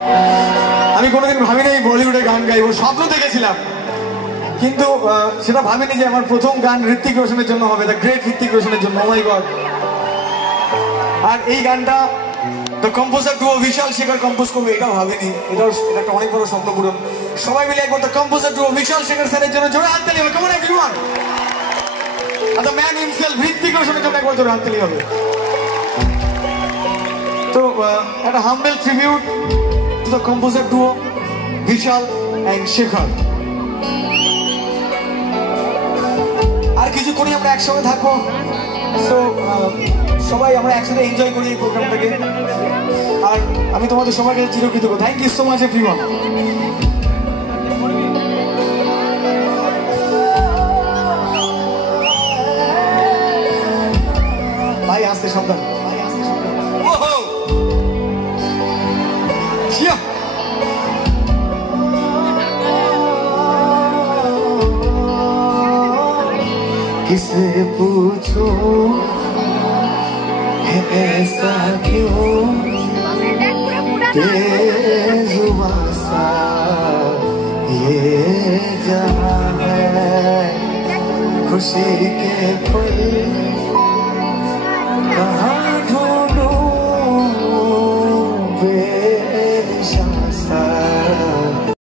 আমি কোনোদিন ভাবিনি বলিউডে গান গাইবো, স্বপ্ন দেখেছিলাম, কিন্তু সেটা ভাবিনি যে আমার প্রথম গান ঋত্বিক রোশনের জন্য হবে, দ্য গ্রেট ঋত্বিক রোশনের জন্য। ও মাই গড। আর এই গানটা the composer duo Vishal Shekhar compose করবে, এটাও ভাবিনি। এটাও একটা অনেক বড় স্বপ্ন পূরণ। সবাই মিলে একবার the composer duo Vishal Shekhar স্যারের জন্য জোরে হাততালি হবে। কেমন এভরিওয়ান? আর দ্য ম্যান হিমসেলফ ঋত্বিক রোশনের জন্য একবার জোরে হাততালি হবে। তো একটা humble tribute to the composer duo Vishal and Shekhar. আর কিছু করি, আমরা একসঙ্গে থাকবো। সো সবাই আমরা একসাথে এনজয় করি এই প্রোগ্রামটাকে। আর আমি তোমাদের সবার কাছে চিরকৃতজ্ঞ। Thank you so much everyone. ভাই আসতে সাবধান, ভাই আসতে সাবধান। ওহো জিয়া। किससे पूछूं है ऐसा क्यों, बेजुबां सा ये जहां है, खुशी के पल